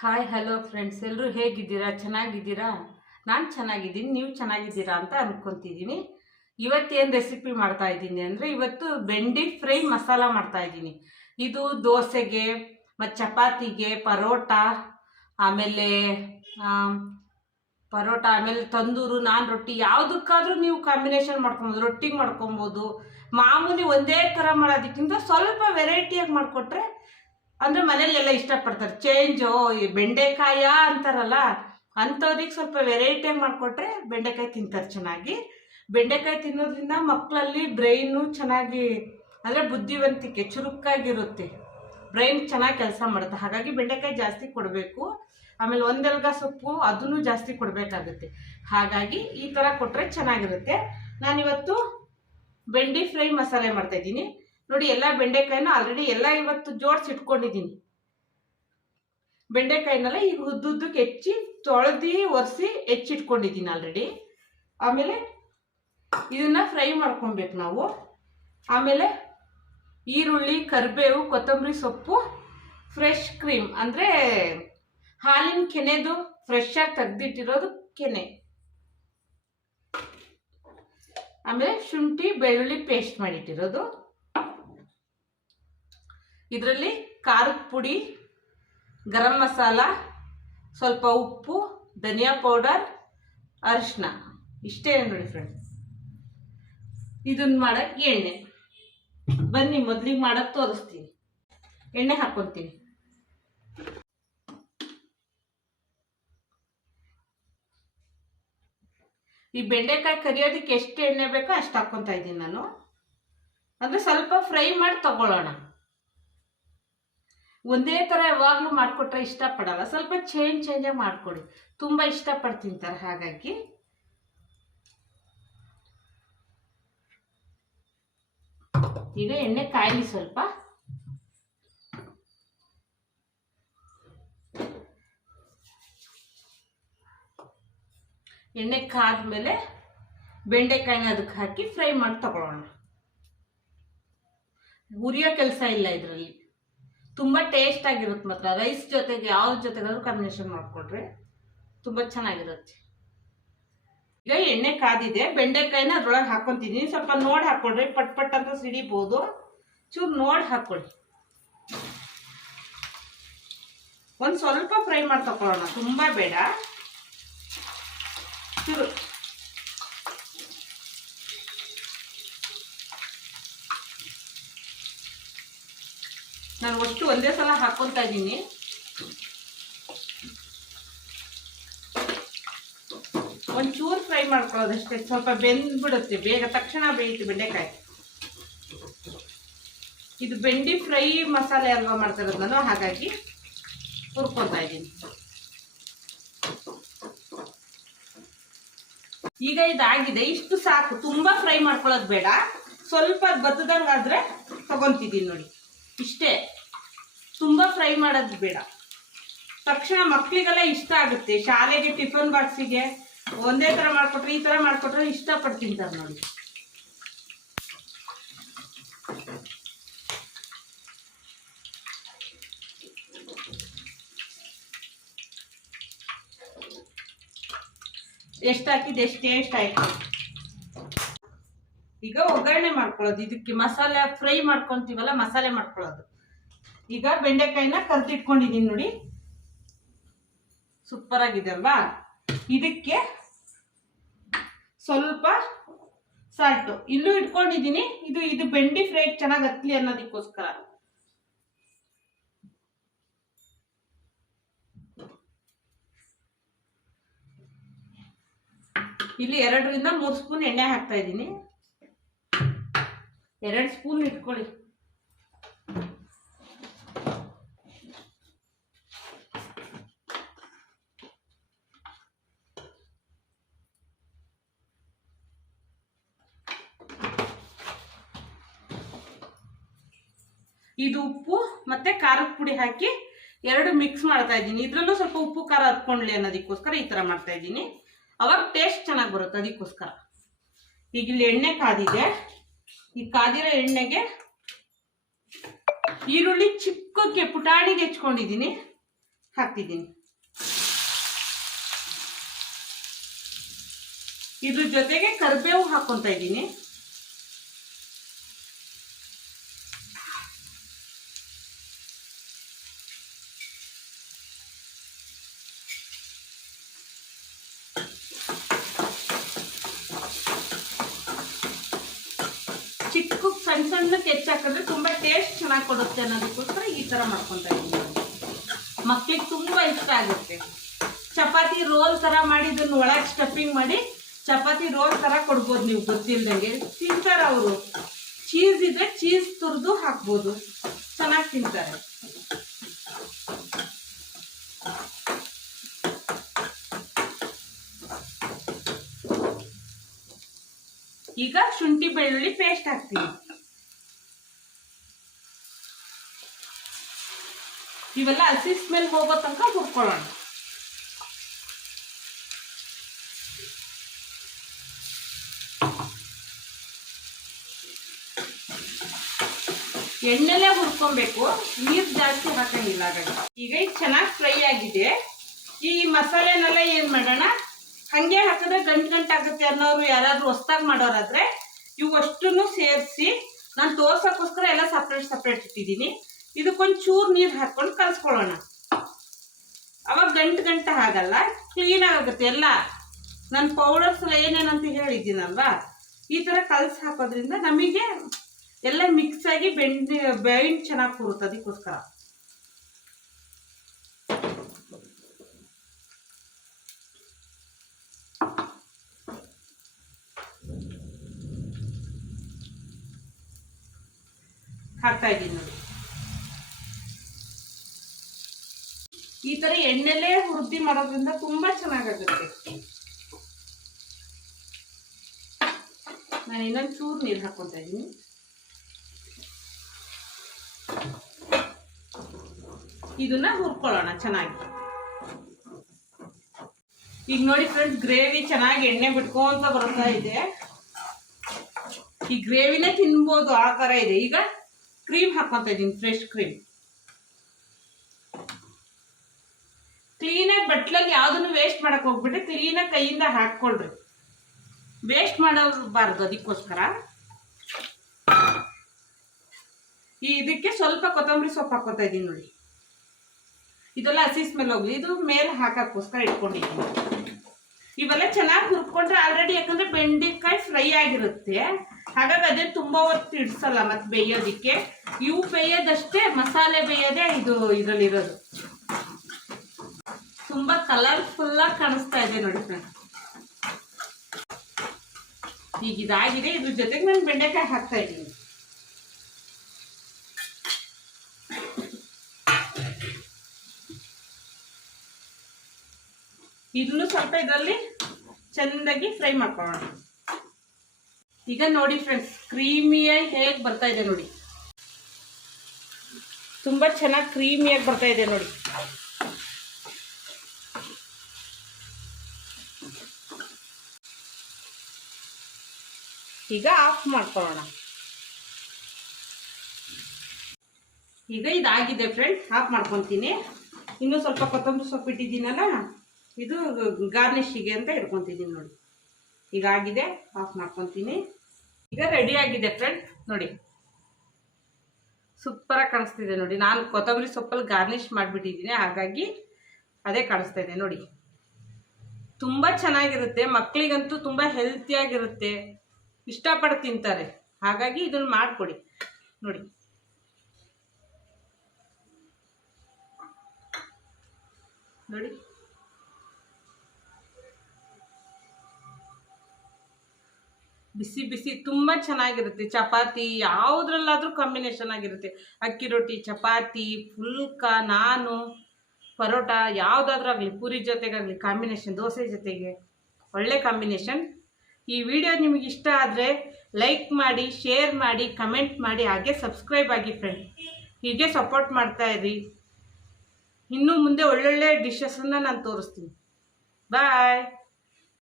Hi hello friends ಎಲ್ಲರೂ ಹೇಗಿದ್ದೀರಾ? ಚೆನ್ನಾಗಿದ್ದೀರಾ? ನಾನು ಚೆನ್ನಾಗಿದ್ದೀನಿ. ನೀವು ಚೆನ್ನಾಗಿದ್ದೀರಾ ಅಂತ ಅಂದ್ಕೊತಿದ್ದೀನಿ ಇವತ್ತೇನು ರೆಸಿಪಿ ಮಾಡ್ತಾ ಇದ್ದೀನಿ ಅಂದರೆ ಇವತ್ತು ಬೆಂಡಿ ಫ್ರೈ ಮಸಾಲ ಮಾಡ್ತಾ ಇದ್ದೀನಿ. ಇದು ದೋಸೆಗೆ ಮತ್ತು ಚಪಾತಿಗೆ ಪರೋಟ ಆಮೇಲೆ ಆಮ್, ಪರೋಟ ಆಮೇಲೆ ತಂದೂರು ನಾನ್ ರೊಟ್ಟಿ ಯಾವುದಕ್ಕಾದರೂ ನೀವು ಕಾಂಬಿನೇಷನ್ ಮಾಡ್ಕೊಬೋದು ರೊಟ್ಟಿ ಮಾಡ್ಕೊಬೋದು. ಮಾಮೂಲಿ ಒಂದೇ ಥರ ಮಾಡೋದಕ್ಕಿಂತ ಸ್ವಲ್ಪ ವೆರೈಟಿಯಾಗಿ ಮಾಡಿಕೊಟ್ರೆ ಅಂದರೆ ಮನೇಲೆಲ್ಲ ಇಷ್ಟಪಡ್ತಾರೆ. ಚೇಂಜು ಈ ಬೆಂಡೆಕಾಯ ಅಂತಾರಲ್ಲ, ಅಂಥವ್ರಿಗೆ ಸ್ವಲ್ಪ ವೆರೈಟಿಯಾಗಿ ಮಾಡಿಕೊಟ್ರೆ ಬೆಂಡೆಕಾಯಿ ತಿಂತಾರೆ ಚೆನ್ನಾಗಿ. ಬೆಂಡೆಕಾಯಿ ತಿನ್ನೋದ್ರಿಂದ ಮಕ್ಕಳಲ್ಲಿ ಬ್ರೈನು ಚೆನ್ನಾಗಿ, ಅಂದರೆ ಬುದ್ಧಿವಂತಿಕೆ ಚುರುಕಾಗಿರುತ್ತೆ. ಬ್ರೈನ್ ಚೆನ್ನಾಗಿ ಕೆಲಸ ಮಾಡುತ್ತೆ. ಹಾಗಾಗಿ ಬೆಂಡೆಕಾಯಿ ಜಾಸ್ತಿ ಕೊಡಬೇಕು. ಆಮೇಲೆ ಒಂದೆಲ್ಗ ಸೊಪ್ಪು, ಅದನ್ನು ಜಾಸ್ತಿ ಕೊಡಬೇಕಾಗುತ್ತೆ. ಹಾಗಾಗಿ ಈ ಥರ ಕೊಟ್ಟರೆ ಚೆನ್ನಾಗಿರುತ್ತೆ. ನಾನಿವತ್ತು ಬೆಂಡಿ ಫ್ರೈ ಮಸಾಲೆ ಮಾಡ್ತಾ ಇದ್ದೀನಿ. ನೋಡಿ ಎಲ್ಲ ಬೆಂಡೆಕಾಯಿನೂ ಆಲ್ರೆಡಿ ಎಲ್ಲ ಇವತ್ತು ಜೋಡಿಸಿ ಇಟ್ಕೊಂಡಿದ್ದೀನಿ. ಬೆಂಡೆಕಾಯಿನೆಲ್ಲ ಈಗ ಉದ್ದುದ್ದಕ್ಕೆ ಹೆಚ್ಚಿ ತೊಳೆದು ಒರೆಸಿ ಹೆಚ್ಚಿಟ್ಕೊಂಡಿದ್ದೀನಿ ಆಲ್ರೆಡಿ ಆಮೇಲೆ ಇದನ್ನ ಫ್ರೈ ಮಾಡ್ಕೊಬೇಕು ನಾವು. ಆಮೇಲೆ ಈರುಳ್ಳಿ, ಕರಿಬೇವು, ಕೊತ್ತಂಬರಿ ಸೊಪ್ಪು ಫ್ರೆಶ್ ಕ್ರೀಮ್ ಅಂದರೆ ಹಾಲಿನ ಕೆನೆದು ಫ್ರೆಶ್ ಆಗಿ ತೆಗ್ದಿಟ್ಟಿರೋದು ಕೆನೆ. ಆಮೇಲೆ ಶುಂಠಿ, ಬೆಳ್ಳುಳ್ಳಿ ಪೇಸ್ಟ್ ಮಾಡಿಟ್ಟಿರೋದು. ಇದರಲ್ಲಿ ಖಾರದ ಪುಡಿ, ಗರಂ ಮಸಾಲ, ಸ್ವಲ್ಪ ಉಪ್ಪು, ಧನಿಯಾ ಪೌಡರ್ ಅರಿಶಿನ ಇಷ್ಟೇ ನೋಡಿ ಫ್ರೆಂಡ್ಸ್ ಇದನ್ನ ಮಾಡಕ್ಕೆ ಎಣ್ಣೆ. ಬನ್ನಿ, ಮೊದಲಿಗೆ ಮಾಡಕ್ಕೆ ತೋರಿಸ್ತೀನಿ. ಎಣ್ಣೆ ಹಾಕ್ಕೊತೀನಿ ಈ ಬೆಂಡೆಕಾಯಿ ಕರಿಯೋದಕ್ಕೆ ಎಷ್ಟು ಎಣ್ಣೆ ಬೇಕೋ ಅಷ್ಟು ಹಾಕ್ಕೊತಾ ಇದ್ದೀನಿ ನಾನು. ಅಂದರೆ ಸ್ವಲ್ಪ ಫ್ರೈ ಮಾಡಿ ತಗೊಳ್ಳೋಣ. ಒಂದೇ ಥರ ಯಾವಾಗಲೂ ಮಾಡಿಕೊಟ್ರೆ ಇಷ್ಟಪಡಲ್ಲ. ಸ್ವಲ್ಪ ಚೇಂಜ್ ಚೇಂಜಾಗಿ ಮಾಡಿಕೊಡಿ. ತುಂಬ ಇಷ್ಟಪಟ್ಟು ತಿಂತಾರೆ. ಹಾಗಾಗಿ ಈಗ ಎಣ್ಣೆ ಕಾಯಲಿ ಸ್ವಲ್ಪ. ಎಣ್ಣೆ ಕಾದ್ಮೇಲೆ ಬೆಂಡೆಕಾಯಿನ ಅದಕ್ಕೆ ಹಾಕಿ ಫ್ರೈ ಮಾಡಿ ತಗೊಳ್ಳೋಣ. ಉರಿಯೋ ಕೆಲಸ ಇಲ್ಲ ಇದರಲ್ಲಿ. ತುಂಬ ಟೇಸ್ಟ್ ಆಗಿರುತ್ತೆ ಮಾತ್ರ. ರೈಸ್ ಜೊತೆಗೆ ಯಾವ ಜೊತೆಗಾದ್ರೂ ಕಾಂಬಿನೇಷನ್ ಮಾಡಿಕೊಡ್ರೆ. ತುಂಬ ಚೆನ್ನಾಗಿರುತ್ತೆ. ಈಗ ಎಣ್ಣೆ ಕಾದಿದೆ. ಬೆಂಡೆಕಾಯಿನ ಅದ್ರೊಳಗೆ ಹಾಕ್ಕೊತೀನಿ ಸ್ವಲ್ಪ ನೋಡಿ ಹಾಕೊಳ್ರಿ ಪಟ್ ಪಟ್ ಅಂತ ಸಿಡಿಬೋದು. ಚೂರು ನೋಡಿ ಹಾಕ್ಕೊಳ್ಳಿ ಒಂದು ಸ್ವಲ್ಪ ಫ್ರೈ ಮಾಡಿ ತಗೊಳ್ಳೋಣ ತುಂಬ ಬೇಡ. ಚೂರು. ನಾನು ಅಷ್ಟು ಒಂದೇ ಸಲ ಹಾಕ್ಕೊತಾ ಇದ್ದೀನಿ. ಒಂಚೂರು ಫ್ರೈ ಮಾಡ್ಕೊಳ್ಳೋದಷ್ಟೇ, ಸ್ವಲ್ಪ ಬೆಂದ್ಬಿಡುತ್ತೆ, ಬೇಗ ತಕ್ಷಣ ಬೇಯುತ್ತೆ ಬೆಂಡೆಕಾಯಿ. ಇದು ಬೆಂಡಿ ಫ್ರೈ ಮಸಾಲೆ ಅಲ್ವಾ ಮಾಡ್ತಿರೋದು ನಾನು, ಹಾಗಾಗಿ ಹುರ್ಕೊತಾ ಇದ್ದೀನಿ. ಈಗ ಇದಾಗಿದೆ, ಇಷ್ಟು ಸಾಕು, ತುಂಬಾ ಫ್ರೈ ಮಾಡ್ಕೊಳ್ಳೋದು ಬೇಡ. ಸ್ವಲ್ಪ ಬತ್ತದಂಗಾದ್ರೆ ತಗೊಂತಿದ್ದೀನಿ ನೋಡಿ, ಇಷ್ಟೇ. ತುಂಬ ಫ್ರೈ ಮಾಡೋದು ಬೇಡ. ತಕ್ಷಣ ಮಕ್ಕಳಿಗೆಲ್ಲ ಇಷ್ಟ ಆಗುತ್ತೆ. ಶಾಲೆಗೆ ಟಿಫನ್ ಬಾಕ್ಸಿಗೆ ಒಂದೇ ಥರ ಮಾಡಿಕೊಟ್ರೆ ಈ ಥರ ಮಾಡಿಕೊಟ್ರೆ ಇಷ್ಟಪಟ್ಟು ತಿಂತಾರೆ ನೋಡಿ. ಎಷ್ಟು ಹಾಕಿದ್ದು? ಎಷ್ಟು ಟೇಸ್ಟ್ ಆಯಿತು? ಈಗ ಒಗ್ಗರಣೆ ಮಾಡ್ಕೊಳ್ಳೋದು. ಇದಕ್ಕೆ ಮಸಾಲೆ ಫ್ರೈ ಮಾಡ್ಕೊತೀವಲ್ಲ ಮಸಾಲೆ ಮಾಡ್ಕೊಳ್ಳೋದು. ಈಗ ಬೆಂಡೆಕಾಯಿನ ಕರ್ದಿಟ್ಕೊಂಡಿದ್ದೀನಿ ನೋಡಿ. ಸೂಪರ್ ಆಗಿದೆ ಅಲ್ವಾ? ಇದಕ್ಕೆ ಸ್ವಲ್ಪ ಸಾಲ್ಟು ಇಲ್ಲೂ ಇಟ್ಕೊಂಡಿದ್ದೀನಿ ಇದು ಇದು ಬೆಂಡಿ ಫ್ರೈ ಚೆನ್ನಾಗಿ ಹತ್ಲಿ ಅನ್ನೋದಕ್ಕೋಸ್ಕರ. ಇಲ್ಲಿ ಎರಡರಿಂದ ಮೂರು ಸ್ಪೂನ್ ಎಣ್ಣೆ ಹಾಕ್ತಾ ಇದ್ದೀನಿ ಎರಡು ಸ್ಪೂನ್ ಇಟ್ಕೊಳ್ಳಿ. ಇದು ಉಪ್ಪು ಮತ್ತೆ ಖಾರದ ಪುಡಿ ಹಾಕಿ ಎರಡು ಮಿಕ್ಸ್ ಮಾಡ್ತಾ ಇದ್ದೀನಿ. ಇದ್ರಲ್ಲೂ ಸ್ವಲ್ಪ ಉಪ್ಪು, ಖಾರ ಹತ್ಕೊಂಡ್ಲಿ ಅನ್ನೋದಕ್ಕೋಸ್ಕರ ಈ ಥರ ಮಾಡ್ತಾ ಇದ್ದೀನಿ. ಅವಾಗ ಟೇಸ್ಟ್ ಚೆನ್ನಾಗಿ ಬರುತ್ತೆ ಅದಕ್ಕೋಸ್ಕರ. ಈಗ ಇಲ್ಲಿ ಎಣ್ಣೆ ಕಾದಿದೆ. ಈ ಕಾದಿರೋ ಎಣ್ಣೆಗೆ ಈರುಳ್ಳಿ ಚಿಕ್ಕಕ್ಕೆ ಪುಟಾಣಿಗೆ ಹೆಚ್ಕೊಂಡಿದ್ದೀನಿ. ಹಾಕ್ತಿದ್ದೀನಿ. ಇದ್ರ ಜೊತೆಗೆ ಕರಿಬೇವು ಹಾಕ್ಕೊತಾ ಇದ್ದೀನಿ. ಸಣ್ಣ ಸಣ್ಣಕ್ಕೆ ಹೆಚ್ಚಾಕಿದ್ರೆ ತುಂಬಾ ಟೇಸ್ಟ್ ಚೆನ್ನಾಗಿ ಕೊಡುತ್ತೆ ಅನ್ನೋದಕ್ಕೋಸ್ಕರ ಈ ತರ ಮಾಡ್ಕೊಂತ ಇದ್ದೀನಿ. ಮಕ್ಳಿಗೆ ತುಂಬಾ ಇಷ್ಟ ಆಗುತ್ತೆ. ಚಪಾತಿ ರೋಲ್ ಥರ ಮಾಡಿ ಇದನ್ನ ಒಳಗೆ ಸ್ಟಫಿಂಗ್ ಮಾಡಿ ಚಪಾತಿ ರೋಲ್ ಥರ ಕೊಡ್ಬೋದು ನೀವು, ಗೊತ್ತಿಲ್ದಂಗೆ. ತಿಂತಾರೆ ಅವರು. ಚೀಸ್ ಇದ್ರೆ ಚೀಸ್ ತುರಿದು ಹಾಕ್ಬೋದು. ಚೆನ್ನಾಗಿ ತಿಂತಾರೆ. ಈಗ ಶುಂಠಿ ಬೆಳ್ಳುಳ್ಳಿ ಪೇಸ್ಟ್ ಹಾಕ್ತೀನಿ. ಇವೆಲ್ಲ ಹಸಿ ಸ್ಮೆಲ್ ಹೋಗೋ ತನಕ ಹುರ್ಕೊಳ್ಳೋಣ. ಎಣ್ಣೆಲೆ ಹುರ್ಕೊಬೇಕು. ನೀರು ಜಾಸ್ತಿ ಹಾಕಂಗಿಲ್ಲ ಈಗ ಇದು ಚೆನ್ನಾಗಿ ಫ್ರೈ ಆಗಿದೆ. ಈ ಮಸಾಲೆನೆಲ್ಲ ಏನು ಮಾಡೋಣ? ಹಂಗೆ ಹಾಕಿದ್ರೆ ಗಂಟು ಗಂಟಾಗುತ್ತೆ ಅನ್ನೋರು ಯಾರಾದ್ರೂ ಹೊಸ್ದಾಗಿ ಮಾಡೋರಾದ್ರೆ, ಇವು ಸೇರಿಸಿ ನಾನು ತೋರ್ಸೋಕ್ಕೋಸ್ಕರ ಎಲ್ಲ ಸಪ್ರೇಟ್ ಸಪ್ರೇಟ್ ಇಟ್ಟಿದ್ದೀನಿ. ಇದಕ್ಕೊಂದು ಚೂರು ನೀರು ಹಾಕ್ಕೊಂಡು ಕಲ್ಸ್ಕೊಳ್ಳೋಣ. ಅವಾಗ ಗಂಟು ಗಂಟು ಆಗಲ್ಲ ಕ್ಲೀನ್ ಆಗುತ್ತೆ ಎಲ್ಲ. ನನ್ನ ಪೌಡರ್ಸ್ ಏನೇನಂತ ಹೇಳಿದ್ದೀನಲ್ವಾ? ಈ ಥರ ಕಲಸಿ ಹಾಕೋದ್ರಿಂದ ನಮಗೆ ಎಲ್ಲ ಮಿಕ್ಸ್ ಆಗಿ ಬೆಂಡ್ ಬೆಂಡ್ ಚೆನ್ನಾಗಿ ಕೂರುತ್ತೆ ಅದಕ್ಕೋಸ್ಕರ. ಹಾಕ್ತಾ ಇದ್ದೀನಿ ನೋಡಿ. ಈ ತರ ಎಣ್ಣೆಲೆ ಹುರಿದಿ ಮಾಡೋದ್ರಿಂದ ತುಂಬಾ ಚೆನ್ನಾಗಾಗುತ್ತೆ. ನಾನು ಇನ್ನೊಂದು ಚೂರು ನೀರು ಹಾಕೊತಾ ಇದ್ದೀನಿ. ಇದನ್ನ ಹುರ್ಕೊಳ್ಳೋಣ ಚೆನ್ನಾಗಿ. ಈಗ ನೋಡಿ ಫ್ರೆಂಡ್ಸ್ ಗ್ರೇವಿ ಚೆನ್ನಾಗಿ ಎಣ್ಣೆ ಬಿಟ್ಕೊಂತ ಬರ್ತಾ ಇದೆ. ಈ ಗ್ರೇವಿನೇ ತಿನ್ಬೋದು ಆ ಥರ ಇದೆ. ಈಗ ಕ್ರೀಮ್ ಹಾಕೊಂತ ಇದ್ದೀನಿ ಫ್ರೆಶ್ ಕ್ರೀಮ್ ಕ್ಲೀನಾಗಿ ಬಟ್ಲಲ್ಲಿ ಯಾವುದನ್ನು ವೇಸ್ಟ್ ಮಾಡಕ್ಕೆ ಹೋಗ್ಬಿಟ್ಟು ಕ್ಲೀನಾಗಿ ಕೈಯಿಂದ ಹಾಕ್ಕೊಳ್ರಿ. ವೇಸ್ಟ್ ಮಾಡಬಾರ್ದು ಅದಕ್ಕೋಸ್ಕರ. ಈ ಇದಕ್ಕೆ ಸ್ವಲ್ಪ ಕೊತ್ತಂಬರಿ ಸೊಪ್ಪು ಹಾಕೋತಾ ಇದ್ದೀನಿ ನೋಡಿ. ಇದೆಲ್ಲ ಹಸಿ ಸ್ಮೆಲ್ ಹೋಗ್ಲಿ. ಇದು ಮೇಲೆ ಹಾಕೋಕ್ಕೋಸ್ಕರ ಇಟ್ಕೊಂಡಿದ್ದೀನಿ. ಇವೆಲ್ಲ ಚೆನ್ನಾಗಿ ಹುರ್ಕೊಂಡ್ರೆ ಆಲ್ರೆಡಿ ಯಾಕಂದ್ರೆ ಬೆಂಡೆಕಾಯಿ ಫ್ರೈ ಆಗಿರುತ್ತೆ. ಹಾಗಾಗಿ ಅದೇ ತುಂಬಾ ಹೊತ್ತು ಇಡ್ಸಲ್ಲ ಮತ್ತೆ ಬೇಯೋದಿಕ್ಕೆ. ಇವು ಬೇಯೋದಷ್ಟೇ, ಮಸಾಲೆ ಬೇಯೋದೇ ಇದು ಇದರಲ್ಲಿರೋದು. ತುಂಬಾ ಕಲರ್ಫುಲ್ ಆಗಿ ಕಾಣಿಸ್ತಾ ಇದೆ ನೋಡಿ ಫ್ರೆಂಡ್ ಈಗ ಇದಾಗಿದೆ. ಇದ್ರ ಜೊತೆಗೆ ನಾನು ಬೆಂಡೆಕಾಯಿ ಹಾಕ್ತಾ ಇದ್ದೀನಿ. ಇದನ್ನು ಸ್ವಲ್ಪ ಇದರಲ್ಲಿ ಚೆಂದಾಗಿ ಫ್ರೈ ಮಾಡ್ಕೊಳ್ಳೋಣ. ಈಗ ನೋಡಿ ಫ್ರೆಂಡ್ಸ್ ಕ್ರೀಮಿಯಾಗಿ ಹೇಗೆ ಬರ್ತಾ ಇದೆ ನೋಡಿ. ತುಂಬಾ ಚೆನ್ನಾಗಿ ಕ್ರೀಮಿಯಾಗಿ ಬರ್ತಾ ಇದೆ ನೋಡಿ. ಈಗ ಆಫ್ ಮಾಡ್ಕೊಳ್ಳೋಣ. ಈಗ ಇದಾಗಿದೆ ಫ್ರೆಂಡ್ ಆಫ್ ಮಾಡ್ಕೊತೀನಿ. ಇನ್ನೂ ಸ್ವಲ್ಪ ಕೊತ್ತಂಬರಿ ಸೊಪ್ಪು ಇಟ್ಟಿದ್ದೀನಲ್ಲ, ಇದು ಗಾರ್ನಿಶಿಗೆ ಅಂತ ಇಟ್ಕೊತಿದ್ದೀನಿ ನೋಡಿ. ಈಗ ಆಗಿದೆ ಆಫ್ ಮಾಡ್ಕೊತೀನಿ. ಈಗ ರೆಡಿ ಆಗಿದೆ ಫ್ರೆಂಡ್ ನೋಡಿ. ಸೂಪರಾಗಿ ಕಾಣಿಸ್ತಿದೆ ನೋಡಿ. ನಾನು ಕೊತ್ತಂಬರಿ ಸೊಪ್ಪಲ್ಲಿ ಗಾರ್ನಿಷ್ ಮಾಡಿಬಿಟ್ಟಿದ್ದೀನಿ, ಹಾಗಾಗಿ ಅದೇ ಕಾಣಿಸ್ತಾ ಇದೆ ನೋಡಿ. ತುಂಬ ಚೆನ್ನಾಗಿರುತ್ತೆ ಮಕ್ಕಳಿಗಂತೂ ತುಂಬ ಹೆಲ್ತಿಯಾಗಿರುತ್ತೆ ಇಷ್ಟಪಟ್ಟು ತಿಂತಾರೆ. ಹಾಗಾಗಿ ಇದನ್ನು ಮಾಡಿಕೊಡಿ. ನೋಡಿ. ನೋಡಿ. ಬಿಸಿ ಬಿಸಿ ತುಂಬ ಚೆನ್ನಾಗಿರುತ್ತೆ. ಚಪಾತಿ ಯಾವುದ್ರಲ್ಲಾದರೂ ಕಾಂಬಿನೇಷನ್ ಆಗಿರುತ್ತೆ. ಅಕ್ಕಿ ರೊಟ್ಟಿ, ಚಪಾತಿ ಫುಲ್ಕ ನಾನು, ಪರೋಟ, ಯಾವುದಾದ್ರೂ ಆಗಲಿ, ಪೂರಿ ಜೊತೆಗಾಗಲಿ ಕಾಂಬಿನೇಷನ್ ದೋಸೆ ಜೊತೆಗೆ ಒಳ್ಳೆ ಕಾಂಬಿನೇಷನ್ ಈ ವಿಡಿಯೋ ನಿಮಗೆ ಇಷ್ಟ ಆದರೆ ಲೈಕ್ ಮಾಡಿ, ಶೇರ್ ಮಾಡಿ, ಕಮೆಂಟ್ ಮಾಡಿ, ಹಾಗೆ ಸಬ್ಸ್ಕ್ರೈಬ್ ಆಗಿ ಫ್ರೆಂಡ್ ಹೀಗೆ ಸಪೋರ್ಟ್ ಮಾಡ್ತಾ ಇರಿ. ಇನ್ನೂ ಮುಂದೆ ಒಳ್ಳೊಳ್ಳೆ ಡಿಶಸನ್ನು ನಾನು ತೋರಿಸ್ತೀನಿ. ಬಾಯ್